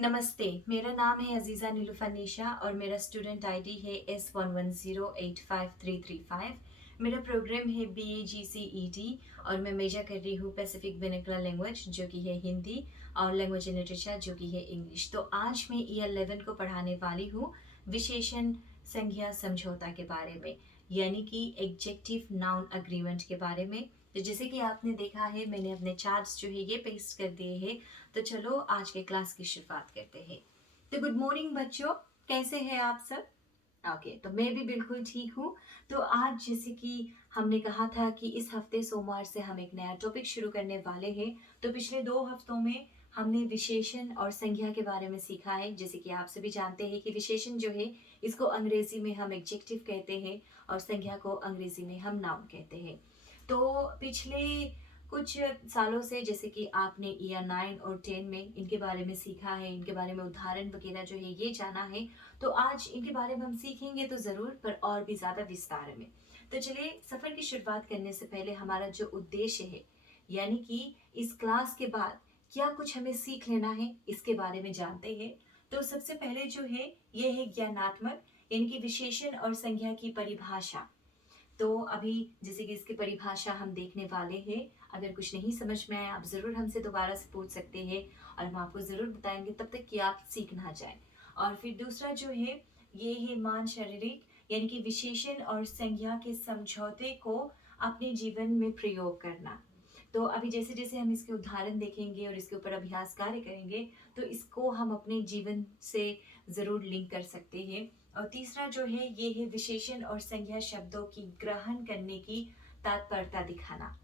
नमस्ते, मेरा नाम है अज़ीज़ा नीलुफ़र निशा और मेरा स्टूडेंट आईडी है S11085335। मेरा प्रोग्राम है BAGCET और मैं मेजर कर रही हूँ पैसिफिक वर्नाक्युलर लैंग्वेज जो कि है हिंदी और लैंग्वेज एंड लिटरेचर जो कि है इंग्लिश। तो आज मैं ईयर 11 को पढ़ाने वाली हूँ विशेषण संज्ञा समझौता के बारे में, यानी कि एडजेक्टिव नाउन अग्रीमेंट के बारे में। तो जैसे कि आपने देखा है, मैंने अपने चार्ट्स जो है ये पेस्ट कर दिए हैं। तो चलो आज के क्लास की शुरुआत करते हैं। तो गुड मॉर्निंग बच्चों, कैसे हैं आप सब? ओके, तो मैं भी बिल्कुल ठीक हूँ। तो आज जैसे कि हमने कहा था कि इस हफ्ते सोमवार से हम एक नया टॉपिक शुरू करने वाले हैं। तो पिछले 2 हफ्तों में हमने विशेषण और संज्ञा के बारे में सीखा है। जैसे कि आप सभी जानते हैं कि विशेषण जो है इसको अंग्रेजी में हम एडजेक्टिव कहते हैं और संज्ञा को अंग्रेजी में हम नाउन कहते हैं। तो पिछले कुछ सालों से जैसे कि आपने ईयर 9 और 10 में इनके बारे में सीखा है, इनके बारे में उदाहरण वगैरह जो है ये जाना है। तो आज इनके बारे में हम सीखेंगे तो ज़रूर, पर और भी ज़्यादा विस्तार में। तो चलिए, सफ़र की शुरुआत करने से पहले हमारा जो उद्देश्य है, यानी कि इस क्लास के बाद क्या कुछ हमें सीख लेना है, इसके बारे में जानते हैं। तो सबसे पहले जो है ये है ज्ञानात्मक, यानी कि विशेषण और संज्ञा की परिभाषा। तो अभी जैसे कि इसकी परिभाषा हम देखने वाले हैं। अगर कुछ नहीं समझ में आए आप ज़रूर हमसे दोबारा से पूछ सकते हैं और हम आपको ज़रूर बताएंगे, तब तक कि आप सीख ना जाए। और फिर दूसरा जो है ये है मान शारीरिक, यानी कि विशेषण और संज्ञा के समझौते को अपने जीवन में प्रयोग करना। तो अभी जैसे जैसे हम इसके उदाहरण देखेंगे और इसके ऊपर अभ्यास कार्य करेंगे तो इसको हम अपने जीवन से ज़रूर लिंक कर सकते हैं। और तीसरा जो है ये है विशेषण और संज्ञा शब्दों की ग्रहण करने की तत्परता दिखाना।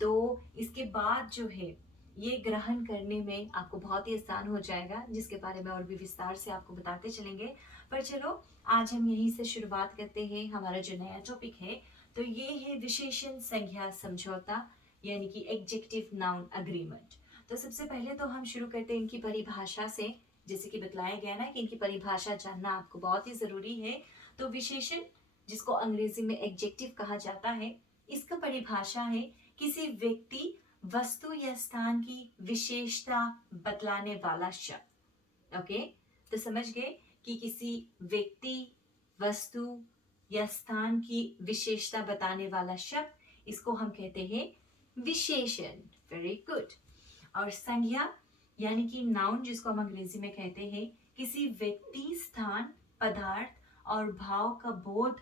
तो इसके बाद जो है ये ग्रहण करने में आपको बहुत ही आसान हो जाएगा, जिसके बारे में और भी विस्तार से आपको बताते चलेंगे। पर चलो, आज हम यहीं से शुरुआत करते हैं। हमारा जो नया टॉपिक है तो ये है विशेषण संज्ञा समझौता, यानी कि एडजेक्टिव नाउन अग्रीमेंट। तो सबसे पहले तो हम शुरू करते हैं इनकी परिभाषा से। जैसे कि बतलाया गया ना कि इनकी परिभाषा जानना आपको बहुत ही जरूरी है। तो विशेषण, जिसको अंग्रेजी में एडजेक्टिव कहा जाता है, इसका परिभाषा है किसी व्यक्ति, वस्तु या स्थान की विशेषता बतलाने वाला शब्द। ओके, तो समझ गए कि किसी व्यक्ति, वस्तु या स्थान की विशेषता बताने वाला शब्द, इसको हम कहते हैं विशेषण। Very good. और संज्ञा, यानी कि नाउन, जिसको हम अंग्रेजी में कहते हैं किसी व्यक्ति, स्थान, पदार्थ और भाव का बोध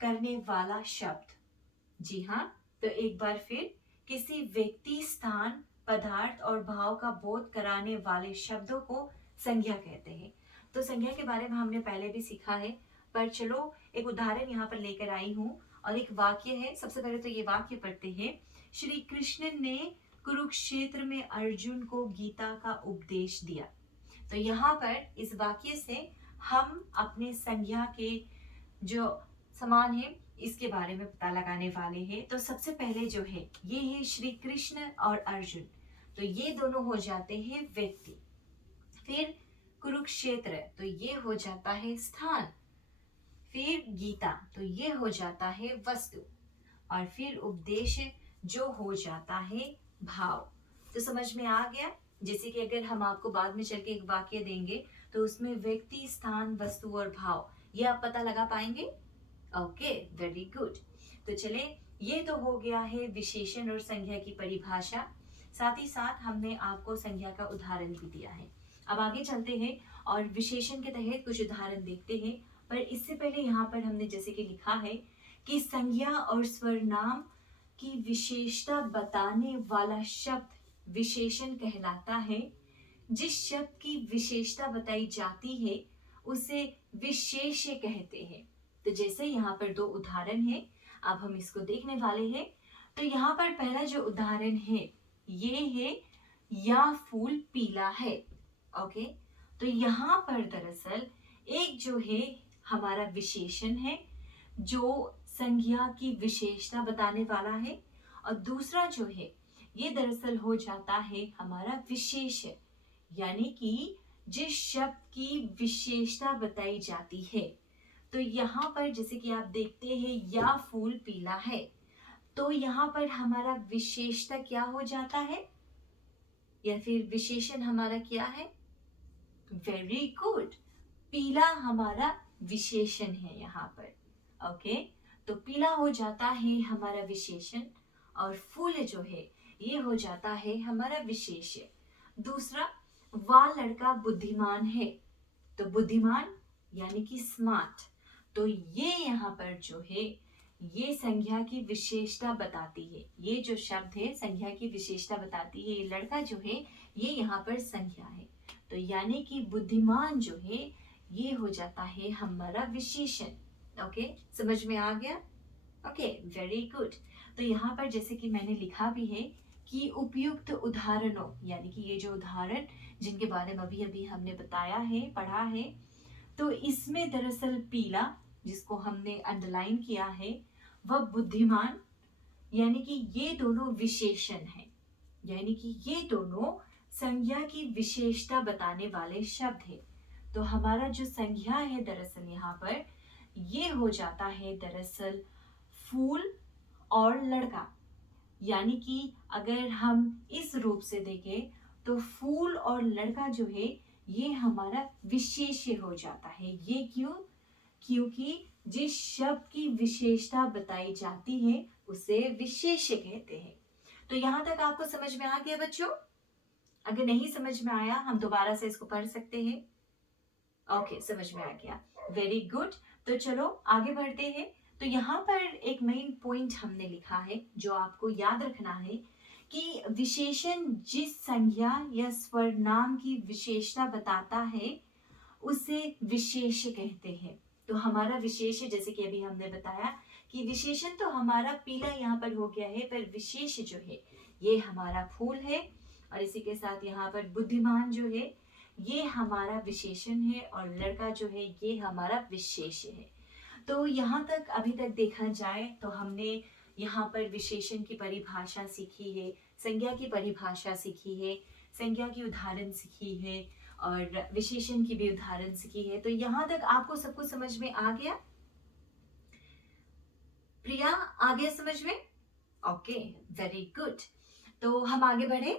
करने वाला शब्द। जी हाँ, तो एक बार फिर, किसी व्यक्ति, स्थान, पदार्थ और भाव का बोध कराने वाले शब्दों को संज्ञा कहते हैं। तो संज्ञा के बारे में हमने पहले भी सीखा है, पर चलो एक उदाहरण यहाँ पर लेकर आई हूँ और एक वाक्य है। सबसे पहले तो ये वाक्य पढ़ते हैं। श्री कृष्ण ने कुरुक्षेत्र में अर्जुन को गीता का उपदेश दिया। तो यहाँ पर इस वाक्य से हम अपने संज्ञा के जो समान है इसके बारे में पता लगाने वाले हैं। तो सबसे पहले जो है ये है श्री कृष्ण और अर्जुन, तो ये दोनों हो जाते हैं व्यक्ति। फिर कुरुक्षेत्र, तो ये हो जाता है स्थान। फिर गीता, तो ये हो जाता है वस्तु। और फिर उपदेश, जो हो जाता है भाव। तो समझ में आ गया? जैसे कि अगर हम आपको बाद में चल के एक वाक्य देंगे तो उसमें व्यक्ति, स्थान, वस्तु और भाव, ये आप पता लगा पाएंगे। Okay, very good. तो चले, ये तो हो गया है विशेषण और संज्ञा की परिभाषा। साथ ही साथ हमने आपको संज्ञा का उदाहरण भी दिया है। अब आगे चलते हैं और विशेषण के तहत कुछ उदाहरण देखते हैं। पर इससे पहले यहाँ पर हमने जैसे कि लिखा है कि संज्ञा और स्वरनाम की विशेषता बताने वाला शब्द विशेषण कहलाता है। जिस शब्द की विशेषता बताई जाती है उसे विशेष्य कहते हैं। तो जैसे यहाँ पर 2 उदाहरण है, अब हम इसको देखने वाले हैं। तो यहाँ पर पहला जो उदाहरण है ये है, या फूल पीला है। ओके, तो यहाँ पर दरअसल एक जो है हमारा विशेषण है जो संज्ञा की विशेषता बताने वाला है, और दूसरा जो है ये दरअसल हो जाता है हमारा विशेष्य, यानी कि जिस शब्द की विशेषता बताई जाती है। तो यहाँ पर जैसे कि आप देखते हैं या फूल पीला है, तो यहाँ पर हमारा विशेषता क्या हो जाता है, या फिर विशेषण हमारा क्या है? Very good. पीला हमारा विशेषण है यहाँ पर। ओके, तो पीला हो जाता है हमारा विशेषण और फूल जो है ये हो जाता है हमारा विशेष्य। दूसरा, वह लड़का बुद्धिमान है, तो बुद्धिमान यानी कि स्मार्ट, तो ये यहाँ पर जो है ये संज्ञा की विशेषता बताती है। ये जो शब्द है संज्ञा की विशेषता बताती है। ये लड़का जो है ये यहाँ पर संज्ञा है, तो यानी कि बुद्धिमान जो है ये हो जाता है हमारा विशेषण। ओके, समझ में आ गया? Okay, very good. तो यहाँ पर जैसे कि मैंने लिखा भी है कि उपयुक्त उदाहरणों, यानी कि ये जो उदाहरण जिनके बारे में अभी अभी हमने बताया है, पढ़ा है, तो इसमें दरअसल पीला जिसको हमने अंडरलाइन किया है वह बुद्धिमान, यानी कि ये दोनों विशेषण हैं, यानी कि ये दोनों संज्ञा की विशेषता बताने वाले शब्द है। तो हमारा जो संज्ञा है दरअसल यहाँ पर ये हो जाता है दरअसल फूल और लड़का, यानी कि अगर हम इस रूप से देखें तो फूल और लड़का जो है ये हमारा विशेष्य हो जाता है। ये क्यों? क्योंकि जिस शब्द की विशेषता बताई जाती है उसे विशेष्य कहते हैं। तो यहाँ तक आपको समझ में आ गया बच्चों? अगर नहीं समझ में आया हम दोबारा से इसको पढ़ सकते हैं। ओके, समझ में आ गया, वेरी गुड। तो चलो आगे बढ़ते हैं। तो यहाँ पर एक मेन पॉइंट हमने लिखा है जो आपको याद रखना है कि विशेषण जिस संज्ञा या स्वर नाम की विशेषता बताता है उसे विशेष्य कहते हैं। तो हमारा विशेष्य जैसे कि अभी हमने बताया कि विशेषण तो हमारा पीला यहाँ पर हो गया है, पर विशेष्य जो है ये हमारा फूल है, और इसी के साथ यहाँ पर बुद्धिमान जो है ये हमारा विशेषण है, और लड़का जो है ये हमारा विशेष्य है। तो यहाँ तक अभी तक देखा जाए तो हमने यहाँ पर विशेषण की परिभाषा सीखी है, संज्ञा की परिभाषा सीखी है, संज्ञा की उदाहरण सीखी है, और विशेषण की भी उदाहरण सीखी है। तो यहाँ तक आपको सब कुछ समझ में आ गया? प्रिया, आ गया समझ में? Okay, very good. तो हम आगे बढ़े।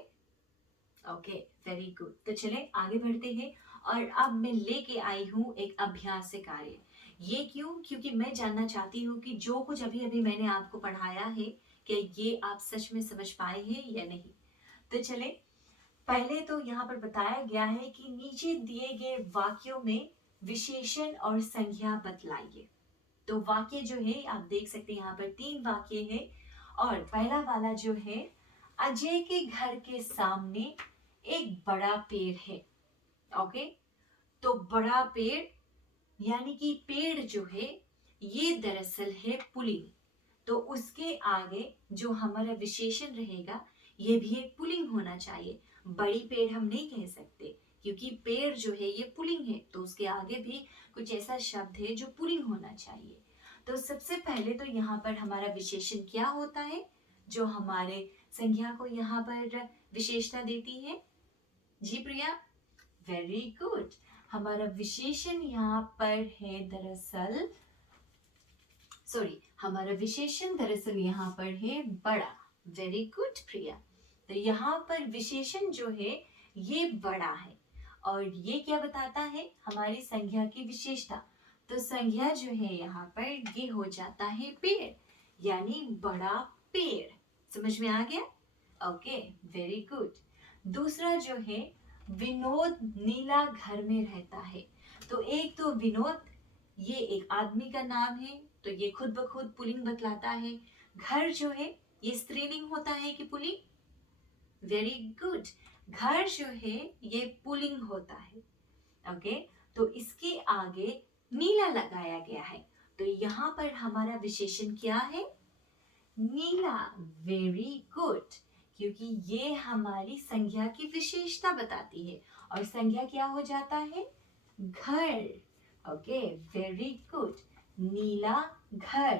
Okay, very good. तो चले आगे बढ़ते हैं, और अब मैं लेके आई हूँ एक अभ्यास कार्य। ये क्यों? क्योंकि मैं जानना चाहती हूँ कि जो कुछ अभी अभी मैंने आपको पढ़ाया है क्या ये आप सच में समझ पाए हैं या नहीं। तो चले, पहले तो यहाँ पर बताया गया है कि नीचे दिए गए वाक्यों में विशेषण और संज्ञा बतलाइए। तो वाक्य जो है आप देख सकते हैं यहाँ पर 3 वाक्य है, और पहला वाला जो है अजय के घर के सामने एक बड़ा पेड़ है। ओके, तो बड़ा पेड़ यानी कि पेड़ जो है ये दरअसल है पुल्लिंग, तो उसके आगे जो हमारा विशेषण रहेगा ये भी एक पुल्लिंग होना चाहिए। बड़ी पेड़ हम नहीं कह सकते क्योंकि पेड़ जो है ये पुल्लिंग है, तो उसके आगे भी कुछ ऐसा शब्द है जो पुल्लिंग होना चाहिए। तो सबसे पहले तो यहाँ पर हमारा विशेषण क्या होता है जो हमारे संज्ञा को यहाँ पर विशेषता देती है? जी प्रिया, वेरी गुड। हमारा विशेषण यहाँ पर है दरअसल, हमारा विशेषण दरअसल यहाँ पर है बड़ा। वेरी गुड प्रिया। तो यहाँ पर विशेषण जो है ये बड़ा है, और ये क्या बताता है? हमारी संज्ञा की विशेषता। तो संज्ञा जो है यहाँ पर ये हो जाता है पेड़, यानी बड़ा पेड़। समझ में आ गया? Okay, very good. दूसरा जो है विनोद नीला घर में रहता है। तो एक तो विनोद ये एक आदमी का नाम है, तो ये खुद ब खुद पुल्लिंग बतलाता है। घर जो है ये स्त्रीलिंग होता है कि पुल्लिंग? वेरी गुड, घर जो है ये पुल्लिंग होता है। ओके, तो इसके आगे नीला लगाया गया है, तो यहाँ पर हमारा विशेषण क्या है? नीला। वेरी गुड, क्योंकि ये हमारी संज्ञा की विशेषता बताती है, और संज्ञा क्या हो जाता है? घर। ओके, वेरी गुड, नीला घर।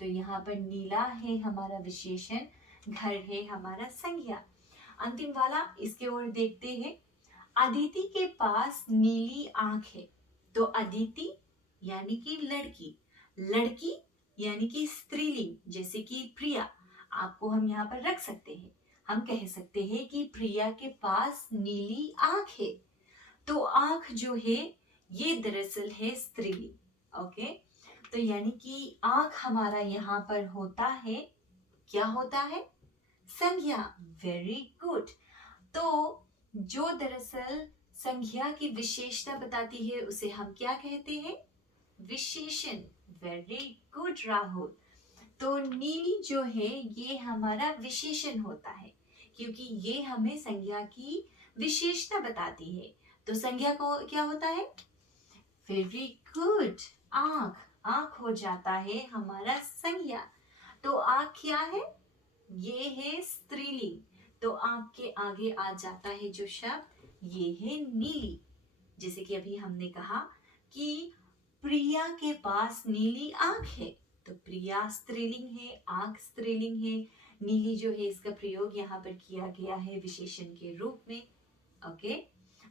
तो यहाँ पर नीला है हमारा विशेषण, घर है हमारा संज्ञा। अंतिम वाला इसके ओर देखते हैं। अदिति के पास नीली आंख है। तो अदिति यानी कि लड़की, लड़की यानी कि स्त्रीलिंग जैसे कि प्रिया, आपको हम यहाँ पर रख सकते हैं। हम कह सकते हैं कि प्रिया के पास नीली आंख है। तो आंख जो है ये दरअसल है स्त्रीलिंग। ओके, तो यानी कि आंख हमारा यहाँ पर होता है, क्या होता है? संज्ञा। Very good. तो जो दरअसल संज्ञा की विशेषता बताती है उसे हम क्या कहते हैं? विशेषण। Very good Rahul. तो नीली जो है ये हमारा विशेषण होता है, क्योंकि ये हमें संज्ञा की विशेषता बताती है। तो संज्ञा को क्या होता है? Very good. आंख। आंख हो जाता है हमारा संज्ञा। तो आंख क्या है? ये है स्त्रीलिंग। तो आंख के आगे आ जाता है जो शब्द, ये है नीली। जैसे कि अभी हमने कहा कि प्रिया के पास नीली आंख है, तो प्रिया स्त्रीलिंग है, आंख स्त्रीलिंग है, नीली जो है इसका प्रयोग यहाँ पर किया गया है विशेषण के रूप में। ओके,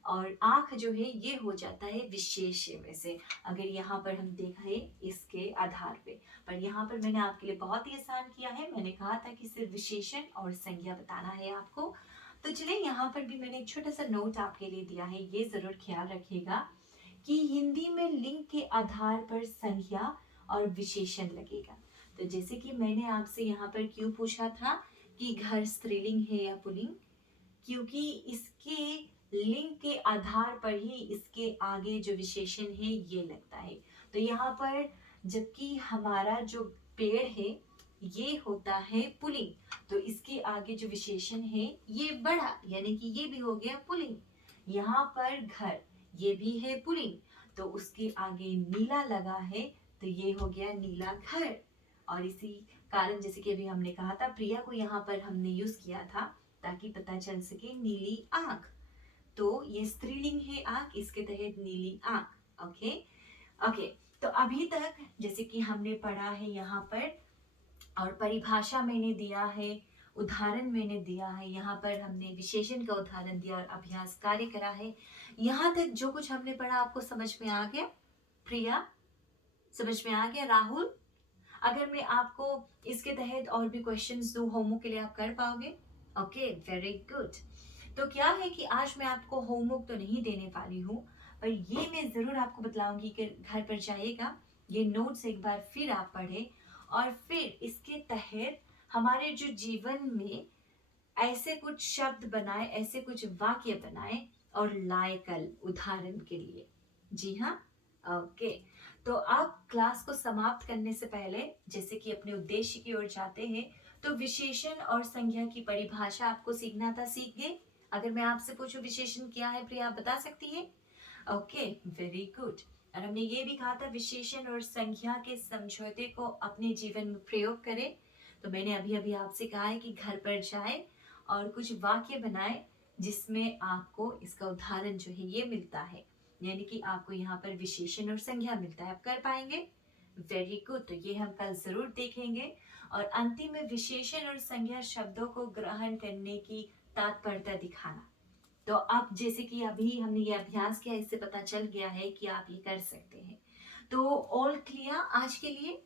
और आंख जो है ये हो जाता है विशेष्य में से, अगर यहाँ पर हम देखें इसके आधार पे। पर यहाँ पर मैंने आपके लिए बहुत ही आसान किया है, मैंने कहा था कि सिर्फ विशेषण और संज्ञा बताना है आपको। तो चलिए यहाँ पर भी मैंने एक छोटा सा नोट आपके लिए दिया है, ये जरूर ख्याल रखिएगा कि हिंदी में लिंग के आधार पर संज्ञा और विशेषण लगेगा। तो जैसे कि मैंने आपसे यहाँ पर क्यों पूछा था कि घर स्त्रीलिंग है या पुल्लिंग, क्योंकि इसके लिंग के आधार पर ही इसके आगे जो विशेषण है ये लगता है। तो यहाँ पर जबकि हमारा जो पेड़ है ये होता है पुल्लिंग, तो इसके आगे जो विशेषण है ये बड़ा, यानी कि ये भी हो गया पुल्लिंग। यहाँ पर घर ये भी है पुल्लिंग, तो उसके आगे नीला लगा है, तो ये हो गया नीला घर। और इसी कारण जैसे कि अभी हमने कहा था प्रिया को यहाँ पर हमने यूज किया था ताकि पता चल सके नीली आंख, तो ये स्त्रीलिंग है आंख, इसके तहत नीली आंख। ओके ओके, तो अभी तक जैसे कि हमने पढ़ा है यहाँ पर, और परिभाषा मैंने दिया है, उदाहरण मैंने दिया है, यहाँ पर हमने विशेषण का उदाहरण दिया और अभ्यास कार्य करा है। यहाँ तक जो कुछ हमने पढ़ा आपको समझ में आ गया? प्रिया समझ में आ गया? राहुल, अगर मैं आपको इसके तहत और भी क्वेश्चंस दूं होमवर्क के लिए, आप कर पाओगे? Okay, very good. तो क्या है कि आज मैं आपको होमवर्क तो नहीं देने वाली हूँ, पर ये मैं जरूर आपको बतलाऊंगी कि घर पर जाइएगा, ये नोट्स एक बार फिर आप पढ़े और फिर इसके तहत हमारे जो जीवन में ऐसे कुछ शब्द बनाए, ऐसे कुछ वाक्य बनाए और लाए कल उदाहरण के लिए। जी हाँ, ओके। तो आप क्लास को समाप्त करने से पहले जैसे कि अपने उद्देश्य की ओर जाते हैं, तो विशेषण और संज्ञा की परिभाषा आपको सीखना था, सीख गए? अगर मैं आपसे पूछूं विशेषण क्या है प्रिया, आप बता सकती है? Okay, very good. और हमने ये भी कहा था विशेषण और संज्ञा के समझौते को अपने जीवन में प्रयोग करें। तो मैंने अभी अभी आपसे कहा है कि घर पर जाए और कुछ वाक्य बनाए जिसमें आपको इसका उदाहरण जो है ये मिलता है, यानी कि आपको यहाँ पर विशेषण और संज्ञा मिलता है। आप कर पाएंगे? Very good. तो ये हम कल जरूर देखेंगे। और अंतिम में विशेषण और संज्ञा शब्दों को ग्रहण करने की तात्पर्यता दिखाना। तो अब जैसे कि अभी हमने ये अभ्यास किया, इससे पता चल गया है कि आप ये कर सकते हैं। तो ऑल क्लियर आज के लिए?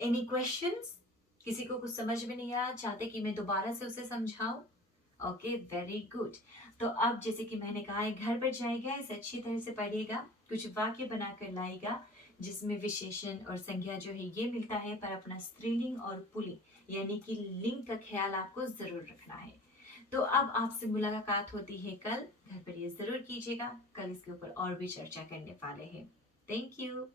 Any questions? किसी को कुछ समझ में नहीं आया, चाहते कि मैं दोबारा से उसे समझाऊं? Okay, very good. तो अब जैसे कि मैंने कहा है घर पर जाएगा, इसे अच्छी तरह से पढ़िएगा, कुछ वाक्य बनाकर लाएगा जिसमें विशेषण और संज्ञा जो है ये मिलता है, पर अपना स्त्रीलिंग और पुल्लिंग यानी कि लिंग का ख्याल आपको जरूर रखना है। तो अब आपसे मुलाकात होती है कल, घर पर ये जरूर कीजिएगा, कल इसके ऊपर और भी चर्चा करने वाले हैं। Thank you.